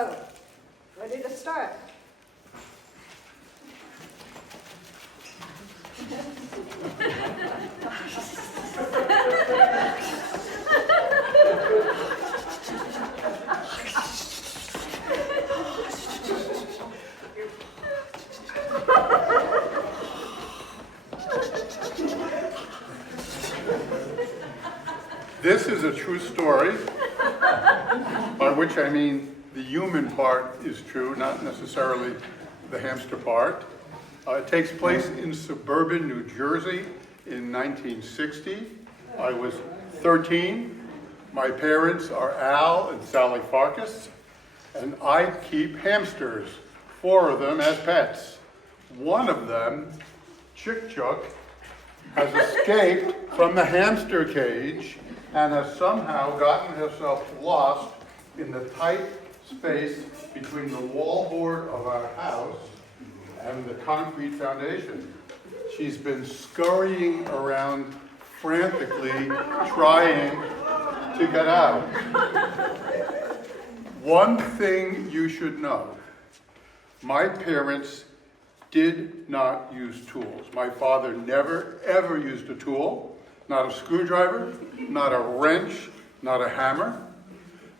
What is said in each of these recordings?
So, ready to start? This is a true story, by which I mean the human part is true, not necessarily the hamster part. It takes place in suburban New Jersey in 1960. I was 13. My parents are Al and Sally Farkas, and I keep hamsters, 4 of them as pets. One of them, Chick Chuck, has escaped from the hamster cage and has somehow gotten herself lost in the tight space between the wall board of our house and the concrete foundation. She's been scurrying around frantically trying to get out. One thing you should know, my parents did not use tools. My father never, ever used a tool, not a screwdriver, not a wrench, not a hammer.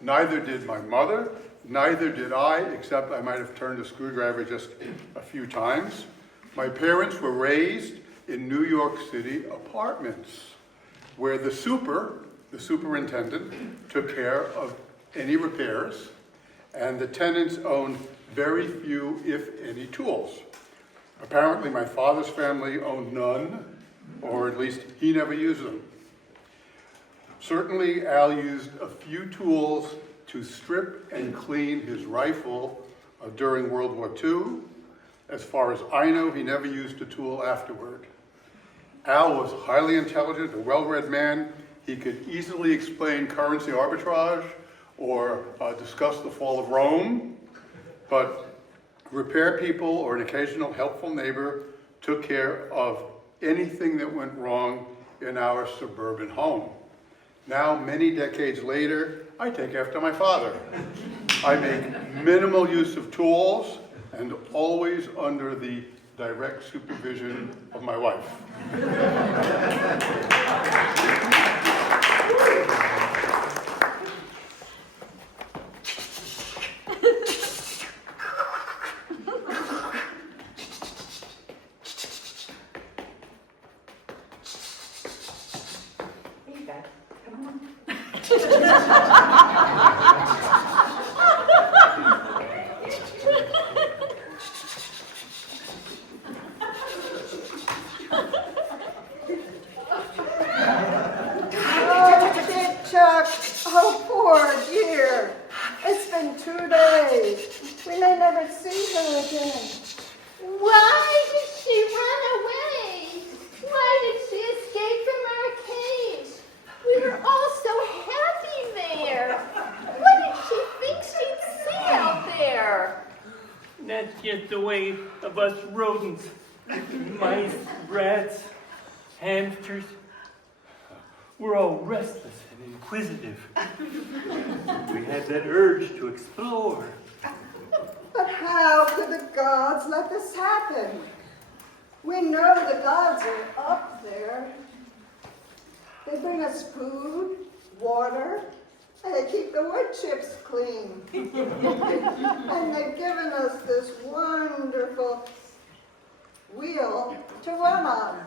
Neither did my mother, neither did I, except I might have turned a screwdriver just a few times. My parents were raised in New York City apartments where the superintendent, took care of any repairs, and the tenants owned very few, if any, tools. Apparently my father's family owned none, or at least he never used them. Certainly Al used a few tools to strip and clean his rifle during World War II. As far as I know, he never used a tool afterward. Al was highly intelligent, a well-read man. He could easily explain currency arbitrage or discuss the fall of Rome, but repair people or an occasional helpful neighbor took care of anything that went wrong in our suburban home. Now, many decades later, I take after my father. I make minimal use of tools and always under the direct supervision of my wife. Oh, poor dear. It's been 2 days. We may never see her again. Why did she run away? Why did she escape from our cage? We were all so happy there. What did she think she'd see out there? That's just the way of us rodents. Mice, rats, hamsters. We're all restless and inquisitive. We have that urge to explore. But how could the gods let this happen? We know the gods are up there. They bring us food, water, and they keep the wood chips clean. And they've given us this wonderful wheel to run on.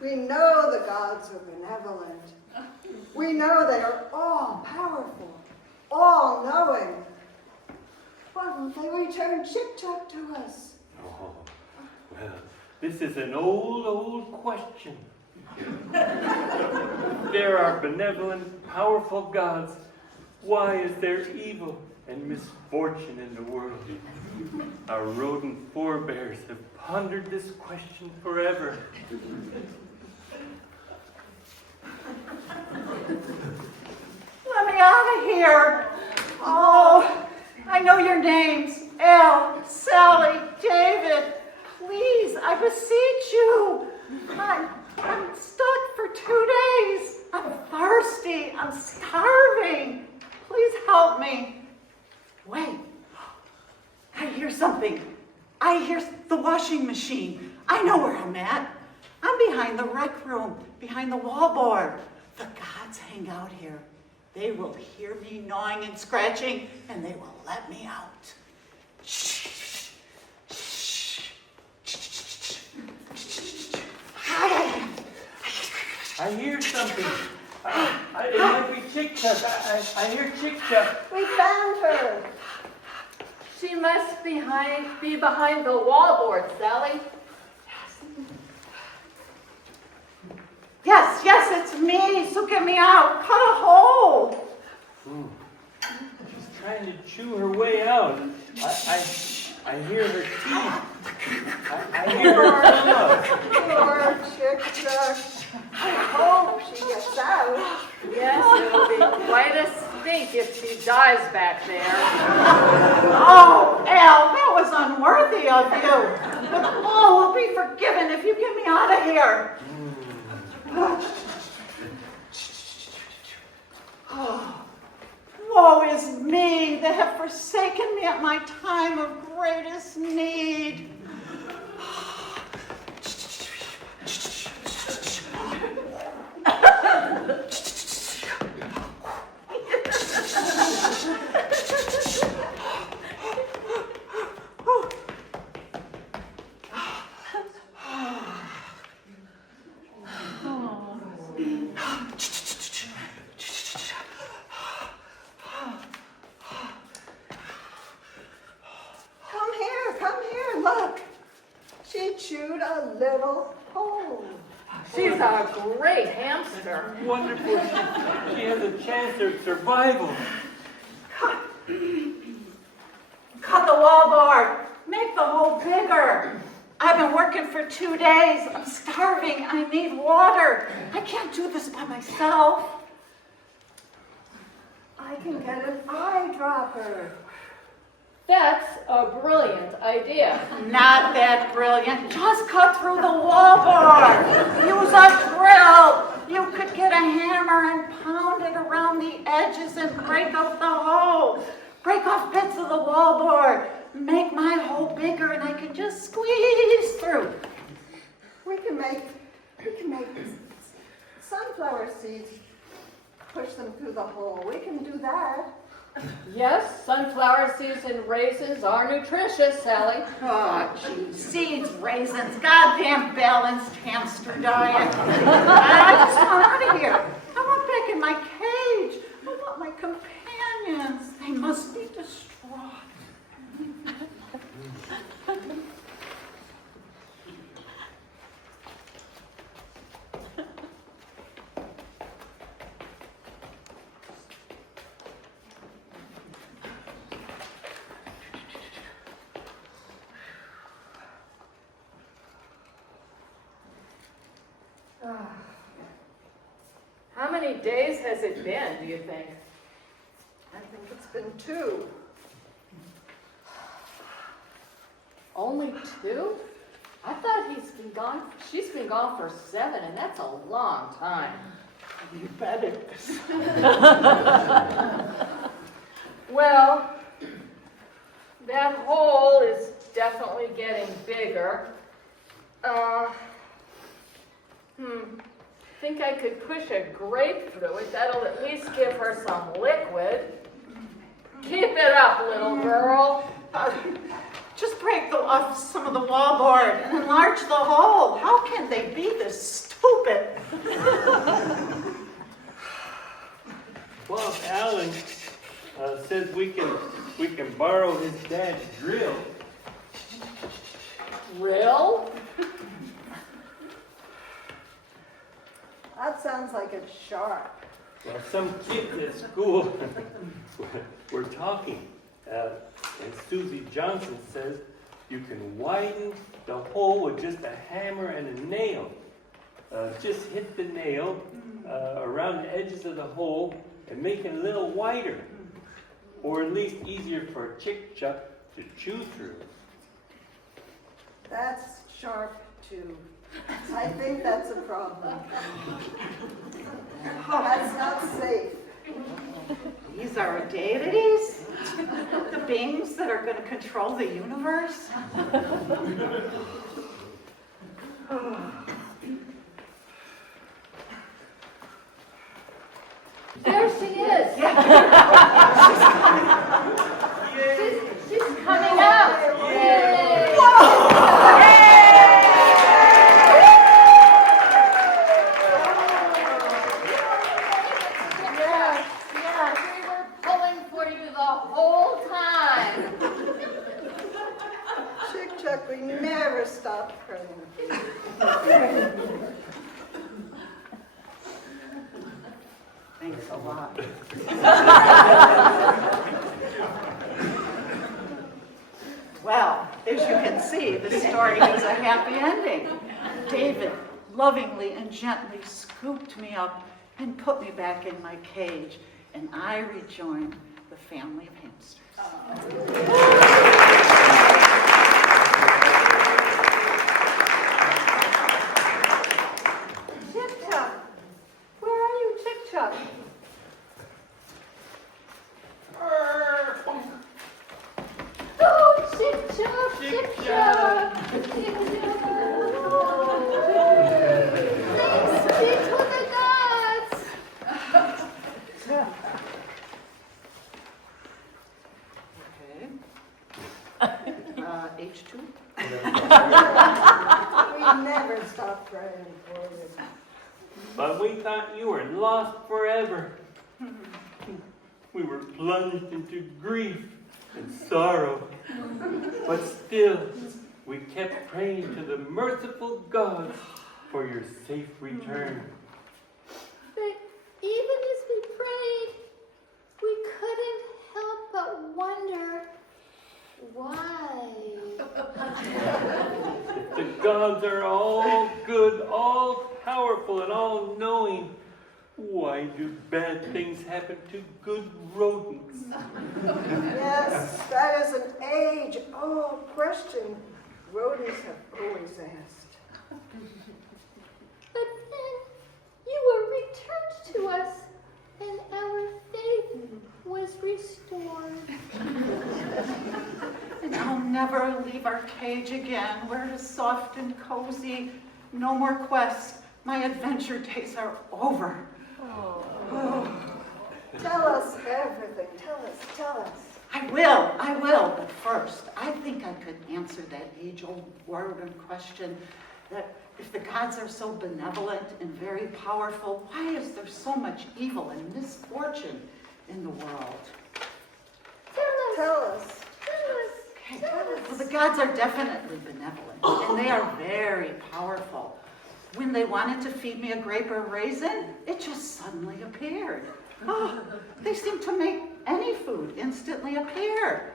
We know the gods are benevolent. We know they are all powerful, all knowing. Why won't they return Chick Chuck to us? Oh, well, this is an old question. There are benevolent, powerful gods. Why is there evil and misfortune in the world? Our rodent forebears have pondered this question forever. Let me out of here. Oh, I know your names. Al, Sally, David. Please, I beseech you. I'm stuck for 2 days. I'm thirsty. I'm starving. starving. Please help me. Wait, I hear something. I hear the washing machine. I know where I'm at. I'm behind the rec room, behind the wallboard. The gods hang out here. They will hear me gnawing and scratching, and they will let me out. Shh. Shh. I hear something. It might be Chick Chuck. I hear Chick Chuck. We found her. She must be behind the wallboard, Sally. Yes, yes, it's me. So get me out. Cut a hole. She's trying to chew her way out. I hear her teeth. I hear her tongue. Poor Chick Chuck. I hope she gets out. Yes, it'll be quite a stink if she dies back there. Oh, Al, that was unworthy of you. But all will be forgiven if you get me out of here. Oh, woe is me. They have forsaken me at my time of greatest need. Come here, look. She chewed a little hole. She's a great hamster. Wonderful. She has a chance of survival. Cut the wallboard. Make the hole bigger. I've been working for 2 days. I'm starving. I need water. I can't do this by myself. I can get an eyedropper. That's a brilliant idea. Not that brilliant. Just cut through the wallboard. Use a drill. You could get a hammer and pound it around the edges and break off the hole. Break off bits of the wallboard. Make my hole bigger and I can just squeeze through. We can make sunflower seeds. Push them through the hole. We can do that. Yes, sunflower seeds and raisins are nutritious, Sally. Oh, gee. Seeds, raisins, goddamn balanced hamster diet. I just want out of here. I want back in my cage. I want my companions. They must be distraught. How many days has it been, do you think? I think it's been 2. Only 2? I thought she's been gone for 7, and that's a long time. You bet it is. Well, that hole is definitely getting bigger. Think I could push a grape through it. That'll at least give her some liquid. Keep it up, little girl. Just break off some of the wallboard and enlarge the hole. How can they be this stupid? Well, if Alan says we can borrow his dad's drill. Drill? That sounds like it's sharp. Well, some kids at school were talking, and Susie Johnson says you can widen the hole with just a hammer and a nail. Just hit the nail around the edges of the hole and make it a little wider, or at least easier for a Chick Chuck to chew through. That's sharp too. I think that's a problem. That's not safe. Deities? The beings that are going to control the universe? There she is. She's coming out. Yay. Yes. We were pulling for you the whole time. Chick Chuck, we never stop praying. Thanks a lot. Well, as you can see, the story has a happy ending. David lovingly and gently scooped me up and put me back in my cage, and I rejoined the family of hamsters. Chick Chuck, where are you, Chick Chuck? Oh, Chick Chuck, Chick Chuck. Thanks be to the gods. Okay. H2? We never stop praying for you. But we thought you were lost forever. We were plunged into grief and sorrow. But still, we kept praying to the merciful gods for your safe return. But even as we prayed, we couldn't help but wonder why. The gods are all good, all powerful, and all knowing. Why do bad things happen to good rodents? Yes, that is an age-old question rodents have always asked. But then you were returned to us, and our faith was restored. And I'll never leave our cage again, where it is soft and cozy. No more quests. My adventure days are over. Tell us everything. Tell us. I will. But first, I think I could answer that age-old rodent question that if the gods are so benevolent and very powerful, why is there so much evil and misfortune in the world? Tell us. Okay. Well, the gods are definitely benevolent, and they are very powerful. When they wanted to feed me a grape or a raisin, it just suddenly appeared. Oh, they seem to make any food instantly appear.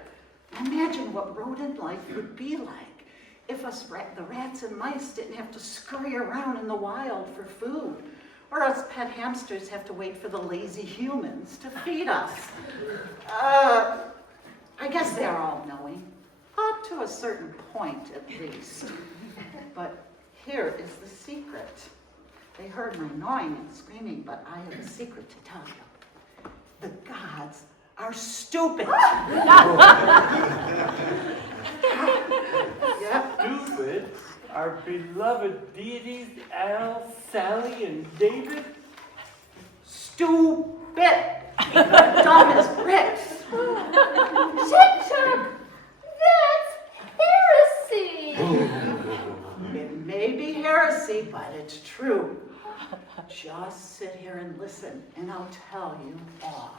Imagine what rodent life would be like if us the rats and mice didn't have to scurry around in the wild for food, or us pet hamsters have to wait for the lazy humans to feed us. I guess they're all-knowing, up to a certain point at least. But here is the secret. They heard my gnawing and screaming, but I have a secret to tell you. The gods are stupid. Yep. Stupid? Our beloved deities, Al, Sally, and David? Stupid. Dumb as bricks. Chick Chuck, that's heresy. It may be heresy, but it's true. Just sit here and listen, and I'll tell you all.